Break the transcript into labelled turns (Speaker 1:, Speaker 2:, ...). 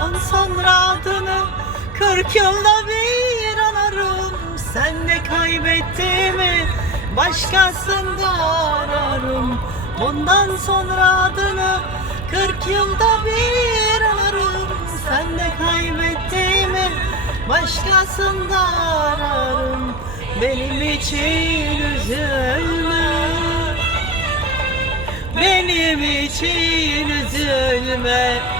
Speaker 1: Bundan sonra adını kırk yılda bir anarım Sen de kaybettiğimi başkasında ararım. Bundan sonra adını kırk yılda bir anarım Sen de kaybettiğimi başkasında ararım. Benim için üzülme. Benim için üzülme